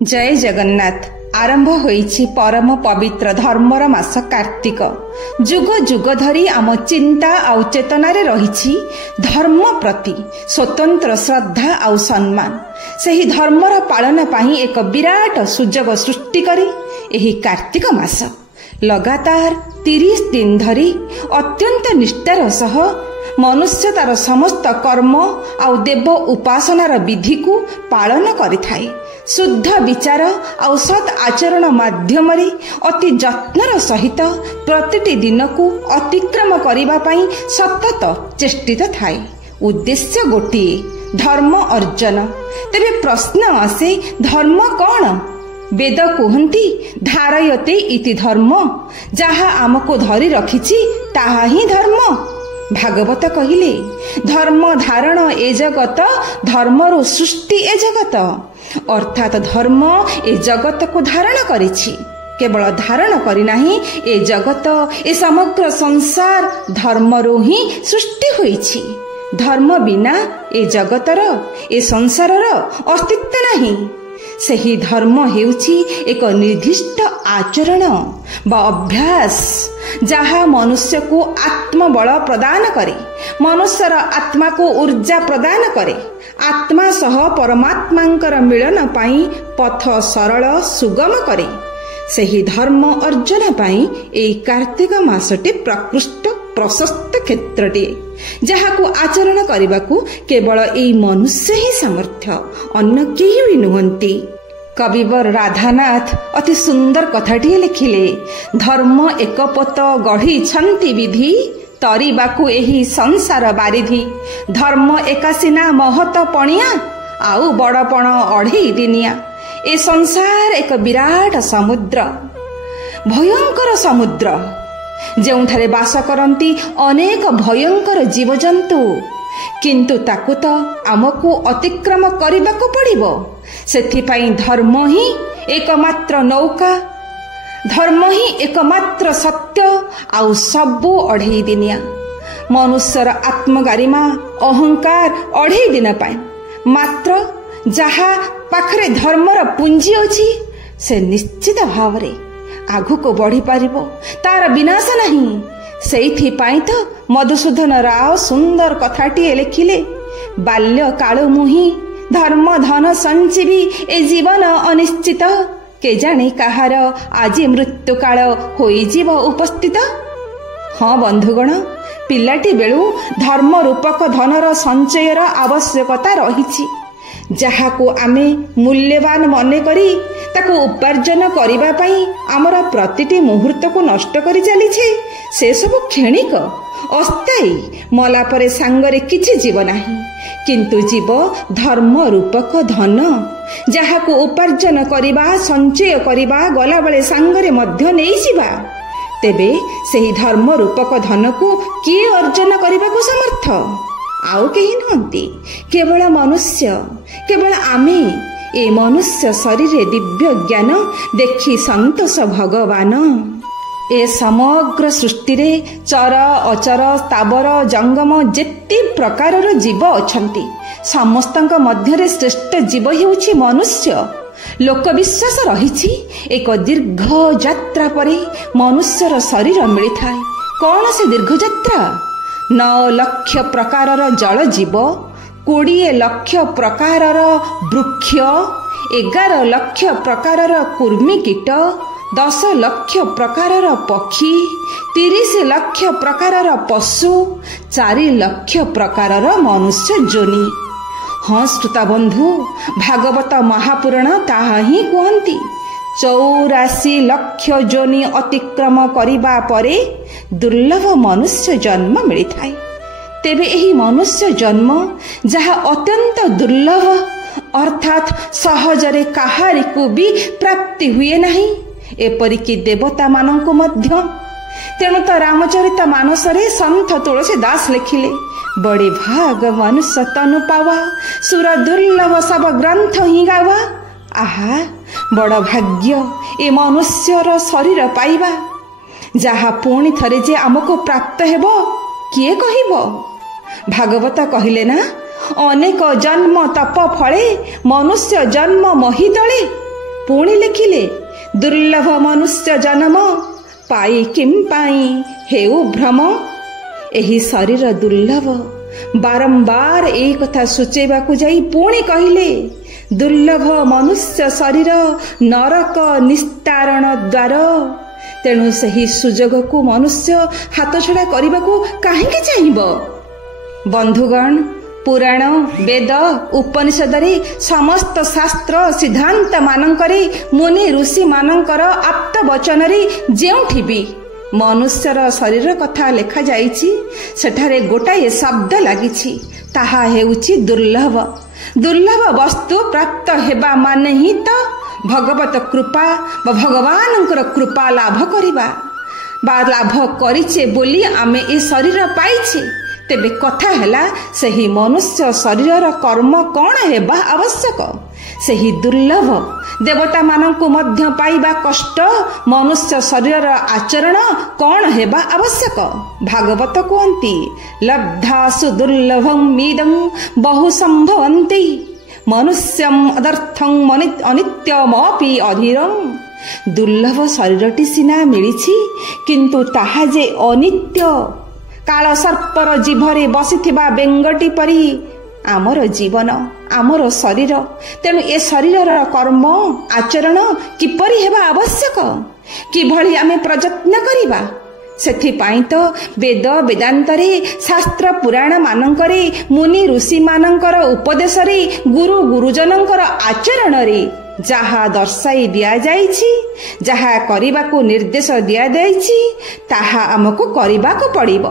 जय जगन्नाथ। आरंभ होईछि परम पवित्र धर्मर मास कार्तिक। जुग जुग धरी आम चिंता आउ चेतना रे रहिछि धर्म प्रति स्वतंत्र श्रद्धा आउ सम्मान। सेही धर्मर पालन पाई एक विराट सुजोग सृष्टि करी एही कार्तिक मास लगातार 30 दिन धरी अत्यंत निष्ठार सह मनुष्य तार समस्त कर्म आउ देव उपासनार विधि को पालन करिथाए। शुद्ध विचार आउ सत् आचरण माध्यम अति जत्नर सहित प्रतिटी दिन को अतिक्रम करिबा पई सतत चेष्टित थाए। उद्देश्य गोटिए धर्म अर्जन। तेरे प्रश्न आसे धर्म कौन? वेद कहती धारयते इति धर्म। जहा आमको धरी रखिछि ताहा ही धर्म। भागवत कहिले धर्म धारण ए जगत धर्मरु सृष्टि ए जगत। अर्थात धर्म ए जगत को धारण करिछि। केवल धारण करी नाही ए जगत ए समग्र संसार धर्मरु ही सृष्टि होईछि। धर्म बिना ए जगतर ए संसारर अस्तित्व नाही। सेही धर्म हेउछि एक निर्दिष्ट आचरण बा अभ्यास जहा मनुष्य को आत्मबल प्रदान करे, मनुष्यर आत्मा को ऊर्जा प्रदान करे, आत्मा सह परमात्मांकर मिलन पाई पथ सरल सुगम करे। सेही धर्म अर्जन पाई एई कार्तिक मासटी प्रकृष्ट प्रशस्त क्षेत्रटे जहाको आचरण करबाकू केवल एई मनुष्य ही सामर्थ्य, अन्य केही भी नुहंती। कविवर राधानाथ अति सुंदर कथाटी लिखिले धर्म एक पत गढ़ी छंती विधि तरीबाकू एही संसार बारिधि। धर्म एकासिना महत पणिया आउ बड़पण अढ़ी दिनिया। ए संसार एक विराट समुद्र, भयंकर समुद्र जेउठारे बास करंती अनेक भयंकर जीवजंतु। किंतु ताकू तो आमको अतिक्रम करबाकू पड़िबो। सेथिपाई धर्म ही एकमात्र नौका, धर्म ही एकमात्र सत्य आउ सबु अढ़ई दिनिया। मनुष्यर आत्मगारिमा अहंकार अढ़ई दिन पाए मात्र जहा पाखरे धर्मर पुंजी अछि से निश्चित भावरे आगु को बढ़ी पारिबो, तार विनाश नहीं। सेइथि पाई तो मधुसूदन राव सुंदर कथाटी लिखिले बाल्य काल मुही धर्म धन संजीवी ए जीवन अनिश्चित। के जाने कहार आज मृत्यु काल होई जीव उपस्थित। हाँ बंधुगण, पिलाटी बेलू धर्म रूपक धनर संचयर आवश्यकता रहिछि। जहाको आमे मूल्यवान मने करी ताको उपार्जन करिबा पई आमर प्रतिटी मुहूर्त को नष्ट करी चलीछे से सब क्षणिक अस्थायी। मला परे सांगरे किछि जीव नाही, किंतु जीव धर्म रूपक धन जहाको उपार्जन करिबा संचय करिबा गला बेले सांगरे मध्य नेई जिबा। तेबे सेही धर्म रूपक धन को किए अर्जन करिबा को समर्थ? आउ केही नहंती, केवल मनुष्य, केवल आमे। ए मनुष्य शरीर दिव्य ज्ञान देखी संतोष भगवान। ए समग्र सृष्टि रे चर अचर स्थावर जंगम जेते प्रकारर जीव अछंती समस्तक मध्यरे श्रेष्ठ जीव हेउछि मनुष्य। लोक विश्वास रहिछि एक दीर्घ यात्रा परे मनुष्यर शरीर मिलिथाए। कौन से दीर्घ यात्रा? 9 लाख प्रकारर जल जीव, 20 लाख प्रकारर वृक्ष, 11 लाख प्रकारर कुर्मी कीट, 10 लाख प्रकारर पक्षी, 30 लाख प्रकारर पशु, 4 लाख प्रकारर मनुष्य जोनि। हाँ श्रोता बंधु, भागवत महापुराण ताहा ही कहती 84 लाख जोनि अतिक्रम करिबा परे दुर्लभ मनुष्य जन्म मिलिथाए। तेबे एही मनुष्य जन्म जहा अत्यंत दुर्लभ अर्थात सहजरे काहारी को भी प्राप्ति हुए नहीं, एपरिकी देवता माननको मध्य। तेणु तो रामचरित मानसरे संत तुलसीदास लिखिले बड़े भाग मनुष्य तनु पावा सुर दुर्लभ सब ग्रंथ ही गावा। आहा बड़ भाग्य ए मनुष्यर शरीर पाइबा, जहा पुणी थरे जे आमको प्राप्त हेबो किए कहिबो। भागवत कहिले ना अनेक जन्म तप फले मनुष्य जन्म मही तले ପୁଣି ଲେଖିଲେ, ଦୁର୍ଲଭ ମନୁଷ୍ୟ ଜନ୍ମ ପାଇ କିମ୍ ପାଇଁ ହେଉ ଭ୍ରମ। ଏହି ଶରୀର ଦୁର୍ଲଭ। ବାରମ୍ବାର ଏହି କଥା ସୂଚେଇବାକୁ ଯାଇ ପୁଣି କହିଲେ, ଦୁର୍ଲଭ ମନୁଷ୍ୟ ଶରୀର ନରକ ନିସ୍ତାରଣ ଦ୍ୱାର। ତେଣୁ ସେହି ସୁଯୋଗକୁ ମନୁଷ୍ୟ ହାତଛଡ଼ା କରିବାକୁ କାହିଁକି ଚାହିଁବ? ବନ୍ଧୁଗଣ, ପୁରାଣ, ବେଦ, ଉପନିଷଦରେ ସମସ୍ତ ଶାସ୍ତ୍ର ସିଦ୍ଧାନ୍ତ ମାନଙ୍କରେ ମୁନି ଋଷି ମାନଙ୍କର ଆପ୍ତ ବଚନରେ ଯେଉଁଠି ବି ମନୁଷ୍ୟର ଶରୀର କଥା ଲେଖାଯାଇଛି, ସେଠାରେ ଗୋଟାଏ ଶବ୍ଦ ଲାଗିଛି, ତାହା ହେଉଛି ଦୁର୍ଲଭ। ଦୁର୍ଲଭ ବସ୍ତୁ ପ୍ରାପ୍ତ ହେବା ମାନେ ହିଁ ତ ଭଗବତ କୃପା ବା ଭଗବାନଙ୍କର କୃପା ଲାଭ କରିବା ବା ଲାଭ କରିଛେ ବୋଲି ଆମେ ଏ ଶରୀର ପାଇଛେ। ତେବେ କଥା ହେଲା, ସେହି ମନୁଷ୍ୟ ଶରୀରର କର୍ମ କ'ଣ ହେବା ଆବଶ୍ୟକ? ସେହି ଦୁର୍ଲଭ ଦେବତାମାନଙ୍କୁ ମଧ୍ୟ ପାଇବା କଷ୍ଟ ମନୁଷ୍ୟ ଶରୀରର ଆଚରଣ କ'ଣ ହେବା ଆବଶ୍ୟକ? ଭାଗବତ କୁହନ୍ତି, ଲବ୍ଧାସୁ ଦୁର୍ଲଭଂ ମିଦଂ ବହୁ ସମ୍ଭବନ୍ତି ମନୁଷ୍ୟଂ ଅଦರ್ಥଂ ଅନିତ୍ୟମପି ଅଧୀରଂ। ଦୁର୍ଲଭ ଶରୀରଟି ସିନା ମିଳିଛି, କିନ୍ତୁ ତାହା ଯେ ଅନିତ୍ୟ। କାଳ ସର୍ପର ଜିଭରେ ବସିଥିବା ବେଙ୍ଗଟି ପରି ଆମର ଜୀବନ, ଆମର ଶରୀର। ତେଣୁ ଏ ଶରୀରର କର୍ମ ଆଚରଣ କିପରି ହେବା ଆବଶ୍ୟକ, କିଭଳି ଆମେ ପ୍ରଯତ୍ନ କରିବା, ସେଥିପାଇଁ ତ ବେଦ ବେଦାନ୍ତରେ, ଶାସ୍ତ୍ର ପୁରାଣ ମାନଙ୍କରେ, ମୁନି ଋଷି ମାନଙ୍କର ଉପଦେଶରେ, ଗୁରୁ ଗୁରୁଜନଙ୍କର ଆଚରଣରେ ଯାହା ଦର୍ଶାଇ ଦିଆଯାଇଛି, ଯାହା କରିବାକୁ ନିର୍ଦ୍ଦେଶ ଦିଆଯାଇଛି, ତାହା ଆମକୁ କରିବାକୁ ପଡ଼ିବ।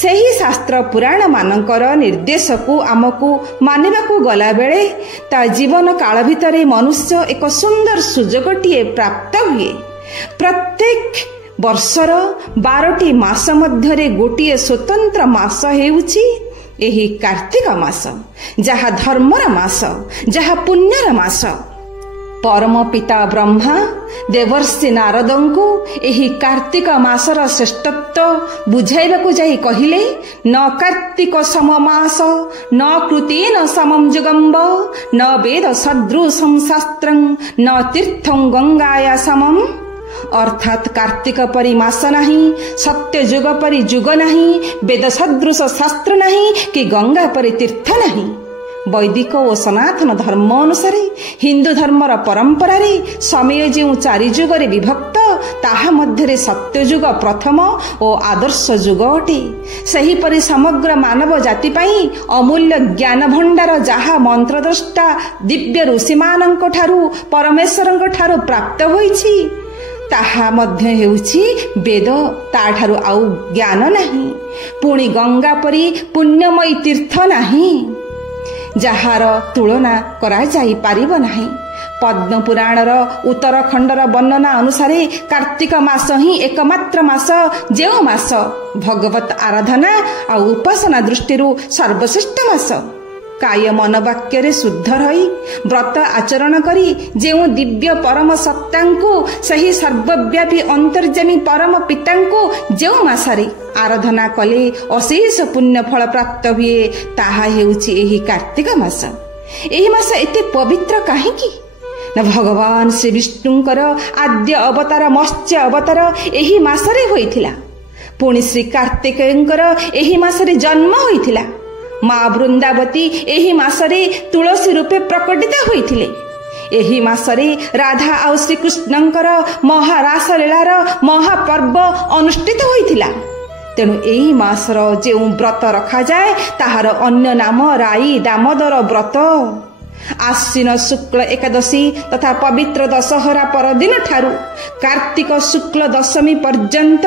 ସେହି ଶାସ୍ତ୍ର ପୁରାଣ ମାନଙ୍କର ନିର୍ଦ୍ଦେଶକୁ ଆମକୁ ମାନିବାକୁ ଗଲାବେଳେ ତା ଜୀବନ କାଳ ଭିତରେ ମନୁଷ୍ୟ ଏକ ସୁନ୍ଦର ସୁଯୋଗଟିଏ ପ୍ରାପ୍ତ ହୁଏ। ପ୍ରତ୍ୟେକ ବର୍ଷର 12ଟି ମାସ ମଧ୍ୟରେ ଗୋଟିଏ ସ୍ୱତନ୍ତ୍ର ମାସ ହେଉଛି ଏହି କାର୍ତ୍ତିକ ମାସ, ଯାହା ଧର୍ମର ମାସ, ଯାହା ପୁଣ୍ୟର ମାସ। ପରମ ପିତା ବ୍ରହ୍ମା ଦେବର୍ଷି ନାରଦଙ୍କୁ ଏହି କାର୍ତ୍ତିକ ମାସର ଶ୍ରେଷ୍ଠତ୍ୱ ବୁଝାଇବାକୁ ଯାଇ କହିଲେ, ନ କାର୍ତ୍ତିକ ସମ ମାସ ନ କୃତେନ ସମଂ ଯୁଗମ୍ବ ନ ବେଦ ସଦୃଶଂ ଶାସ୍ତ୍ରଂ ନ ତୀର୍ଥଂ ଗଙ୍ଗାୟା ସମମ୍। ଅର୍ଥାତ୍ କାର୍ତ୍ତିକ ପରି ମାସ ନାହିଁ, ସତ୍ୟ ଯୁଗ ପରି ଯୁଗ ନାହିଁ, ବେଦ ସଦୃଶ ଶାସ୍ତ୍ର ନାହିଁ, କି ଗଙ୍ଗା ପରି ତୀର୍ଥ ନାହିଁ। ବୈଦିକ ଓ ସନାତନ ଧର୍ମ ଅନୁସାରେ ହିନ୍ଦୁ ଧର୍ମର ପରମ୍ପରାରେ ସମୟ ଯେଉଁ 4 ଯୁଗରେ ବିଭକ୍ତ, ତାହା ମଧ୍ୟରେ ସତ୍ୟଯୁଗ ପ୍ରଥମ ଓ ଆଦର୍ଶ ଯୁଗ ଅଟେ। ସେହିପରି ସମଗ୍ର ମାନବ ଜାତି ପାଇଁ ଅମୂଲ୍ୟ ଜ୍ଞାନ ଭଣ୍ଡାର ଯାହା ମନ୍ତ୍ରଦ୍ରଷ୍ଟା ଦିବ୍ୟ ଋଷିମାନଙ୍କ ଠାରୁ, ପରମେଶ୍ୱରଙ୍କ ଠାରୁ ପ୍ରାପ୍ତ ହୋଇଛି, ତାହା ମଧ୍ୟ ହେଉଛି ବେଦ। ତାଠାରୁ ଆଉ ଜ୍ଞାନ ନାହିଁ। ପୁଣି ଗଙ୍ଗା ପରି ପୁଣ୍ୟମୟୀ ତୀର୍ଥ ନାହିଁ, ଯାହାର ତୁଳନା କରାଯାଇ ପାରିବ ନାହିଁ। ପଦ୍ମ ପୁରାଣର ଉତ୍ତରଖଣ୍ଡର ବର୍ଣ୍ଣନା ଅନୁସାରେ କାର୍ତ୍ତିକ ମାସ ହିଁ ଏକମାତ୍ର ମାସ, ଯେଉଁ ମାସ ଭଗବତ ଆରାଧନା ଆଉ ଉପାସନା ଦୃଷ୍ଟିରୁ ସର୍ବଶ୍ରେଷ୍ଠ ମାସ। କାୟ ମନ ବାକ୍ୟରେ ଶୁଦ୍ଧ ରହି ବ୍ରତ ଆଚରଣ କରି ଯେଉଁ ଦିବ୍ୟ ପରମ ସତ୍ତାଙ୍କୁ, ସେହି ସର୍ବବ୍ୟାପୀ ଅନ୍ତର୍ଯାମୀ ପରମ ପିତାଙ୍କୁ ଯେଉଁ ମାସରେ ଆରାଧନା କଲେ ଅଶେଷ ପୁଣ୍ୟ ଫଳ ପ୍ରାପ୍ତ ହୁଏ, ତାହା ହେଉଛି ଏହି କାର୍ତ୍ତିକ ମାସ। ଏହି ମାସ ଏତେ ପବିତ୍ର କାହିଁକି? ନା ଭଗବାନ ଶ୍ରୀ ବିଷ୍ଣୁଙ୍କର ଆଦ୍ୟ ଅବତାର ମତ୍ସ୍ୟ ଅବତାର ଏହି ମାସରେ ହୋଇଥିଲା। ପୁଣି ଶ୍ରୀ କାର୍ତ୍ତିକେୟଙ୍କର ଏହି ମାସରେ ଜନ୍ମ ହୋଇଥିଲା। ମା ବୃନ୍ଦାବତୀ ଏହି ମାସରେ ତୁଳସୀ ରୂପେ ପ୍ରକଟିତ ହୋଇଥିଲେ। ଏହି ମାସରେ ରାଧା ଆଉ ଶ୍ରୀକୃଷ୍ଣଙ୍କର ମହାରାସ ଲୀଳାର ମହାପର୍ବ ଅନୁଷ୍ଠିତ ହୋଇଥିଲା। ତେଣୁ ଏହି ମାସର ଯେଉଁ ବ୍ରତ ରଖାଯାଏ, ତାହାର ଅନ୍ୟ ନାମ ରାଇ ଦାମୋଦର ବ୍ରତ। ଆଶ୍ୱିନ ଶୁକ୍ଳ ଏକାଦଶୀ ତଥା ପବିତ୍ର ଦଶହରା ପରଦିନ ଠାରୁ କାର୍ତ୍ତିକ ଶୁକ୍ଳ ଦଶମୀ ପର୍ଯ୍ୟନ୍ତ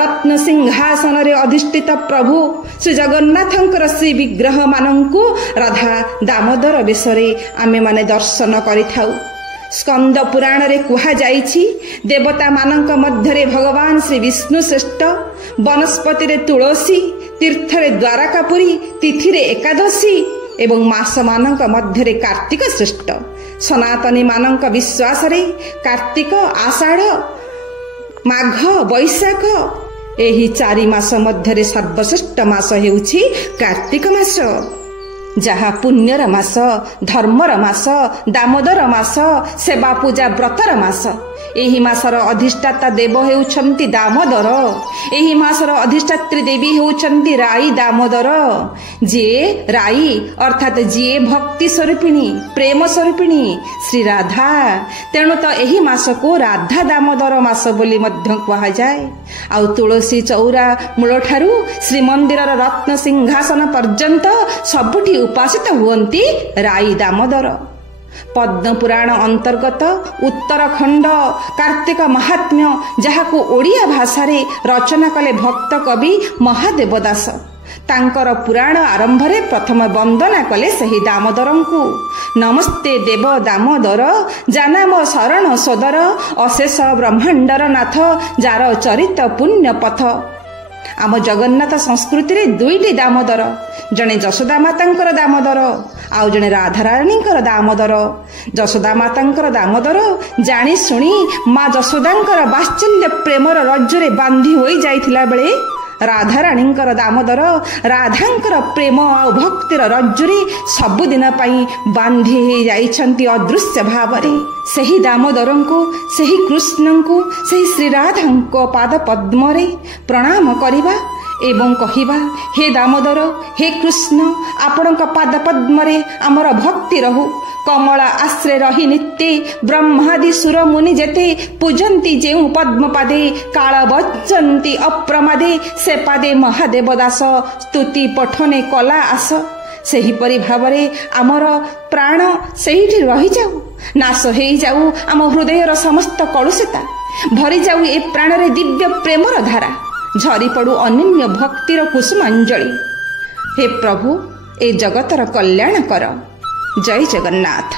ରତ୍ନ ସିଂହାସନରେ ଅଧିଷ୍ଠିତ ପ୍ରଭୁ ଶ୍ରୀ ଜଗନ୍ନାଥଙ୍କର ଶ୍ରୀ ବିଗ୍ରହ ମାନଙ୍କୁ ରାଧା ଦାମୋଦର ବେଶରେ ଆମେମାନେ ଦର୍ଶନ କରିଥାଉ। ସ୍କନ୍ଦ ପୁରାଣରେ କୁହାଯାଇଛି, ଦେବତା ମାନଙ୍କ ମଧ୍ୟରେ ଭଗବାନ ଶ୍ରୀ ବିଷ୍ଣୁ ଶ୍ରେଷ୍ଠ, ବନସ୍ପତିରେ ତୁଳସୀ, ତୀର୍ଥରେ ଦ୍ୱାରକାପୁରୀ, ତିଥିରେ ଏକାଦଶୀ ଏବଂ ମାସ ମାନଙ୍କ ମଧ୍ୟରେ କାର୍ତ୍ତିକ ଶ୍ରେଷ୍ଠ। ସନାତନୀ ମାନଙ୍କ ବିଶ୍ୱାସରେ କାର୍ତ୍ତିକ, ଆଷାଢ଼, ମାଘ, ବୈଶାଖ ଏହି 4 ମାସ ମଧ୍ୟରେ ସର୍ବଶ୍ରେଷ୍ଠ ମାସ ହେଉଛି କାର୍ତ୍ତିକ ମାସ। ଯାହା ପୁଣ୍ୟର ମାସ, ଧର୍ମର ମାସ, ଦାମୋଦର ମାସ, ସେବା ପୂଜା ବ୍ରତର ମାସ। ଏହି ମାସର ଅଧିଷ୍ଠାତା ଦେବ ହେଉଛନ୍ତି ଦାମୋଦର। ଏହି ମାସର ଅଧିଷ୍ଠାତ୍ରୀ ଦେବୀ ହେଉଛନ୍ତି ରାଇ ଦାମୋଦର। ଯିଏ ରାଇ ଅର୍ଥାତ୍ ଯିଏ ଭକ୍ତି ସ୍ୱରୂପିଣୀ, ପ୍ରେମ ସ୍ୱରୂପିଣୀ ଶ୍ରୀ ରାଧା। ତେଣୁ ତ ଏହି ମାସକୁ ରାଧା ଦାମୋଦର ମାସ ବୋଲି ମଧ୍ୟ କୁହାଯାଏ। ଆଉ ତୁଳସୀ ଚଉରା ମୂଳଠାରୁ ଶ୍ରୀମନ୍ଦିରର ରତ୍ନ ସିଂହାସନ ପର୍ଯ୍ୟନ୍ତ ସବୁଠି ଉପାସିତ ହୁଅନ୍ତି ରାଇ ଦାମୋଦର। ପଦ୍ମ ପୁରାଣ ଅନ୍ତର୍ଗତ ଉତ୍ତରଖଣ୍ଡ କାର୍ତ୍ତିକ ମହାତ୍ମ୍ୟ, ଯାହାକୁ ଓଡ଼ିଆ ଭାଷାରେ ରଚନା କଲେ ଭକ୍ତ କବି ମହାଦେବ ଦାସ। ତାଙ୍କର ପୁରାଣ ଆରମ୍ଭରେ ପ୍ରଥମେ ବନ୍ଦନା କଲେ ସେହି ଦାମୋଦରଙ୍କୁ। ନମସ୍ତେ ଦେବ ଦାମୋଦର, ଜାନାମ ଶରଣ ସୋଦର, ଅଶେଷ ବ୍ରହ୍ମାଣ୍ଡର ନାଥ, ଯାର ଚରିତ ପୁଣ୍ୟ ପଥ। ଆମ ଜଗନ୍ନାଥ ସଂସ୍କୃତିରେ ଦୁଇଟି ଦାମୋଦର, ଜଣେ ଯଶୋଦା ମାତାଙ୍କର ଦାମୋଦର, ଆଉ ଜଣେ ରାଧାରାଣୀଙ୍କର ଦାମୋଦର। ଯଶୋଦା ମାତାଙ୍କର ଦାମୋଦର ଜାଣି ଶୁଣି ମା ଯଶୋଦାଙ୍କର ବାତ୍ସଲ୍ୟ ପ୍ରେମର ରଜ୍ଜୁରେ ବାନ୍ଧି ହୋଇ ଯାଇଥିଲା ବେଳେ, ରାଧାରାଣୀଙ୍କର ଦାମୋଦର ରାଧାଙ୍କର ପ୍ରେମ ଆଉ ଭକ୍ତିର ରଜ୍ଜୁରେ ସବୁଦିନ ପାଇଁ ବାନ୍ଧି ଯାଇଛନ୍ତି ଅଦୃଶ୍ୟ ଭାବରେ। ସେହି ଦାମୋଦରଙ୍କୁ, ସେହି କୃଷ୍ଣଙ୍କୁ, ସେହି ଶ୍ରୀରାଧାଙ୍କ ପାଦ ପଦ୍ମରେ ପ୍ରଣାମ କରିବା ଏବଂ କହିବା, ହେ ଦାମୋଦର, ହେ କୃଷ୍ଣ, ଆପଣଙ୍କ ପାଦ ପଦ୍ମରେ ଆମର ଭକ୍ତି ରହୁ। କମଳା ଆଶ୍ରେ ରହି ନିତ୍ୟେ ବ୍ରହ୍ମାଦି ସୁର ମୁନି ଯେତେ, ପୂଜନ୍ତି ଯେଉଁ ପଦ୍ମପାଦେ କାଳ ବଞ୍ଚନ୍ତି ଅପ୍ରମାଦେ, ସେ ପାଦେ ମହାଦେବ ଦାସ ସ୍ତୁତି ପଠନେ କଲା ଆସ। ସେହିପରି ଭାବରେ ଆମର ପ୍ରାଣ ସେଇଠି ରହିଯାଉ, ନାଶ ହେଇଯାଉ ଆମ ହୃଦୟର ସମସ୍ତ କଳୁଷିତା, ଭରିଯାଉ ଏ ପ୍ରାଣରେ ଦିବ୍ୟ ପ୍ରେମର ଧାରା, ଝରିପଡ଼ୁ ଅନନ୍ୟ ଭକ୍ତିର କୁସୁମାଞ୍ଜଳି। ହେ ପ୍ରଭୁ, ଏ ଜଗତର କଲ୍ୟାଣ କର। ଜୟ ଜଗନ୍ନାଥ।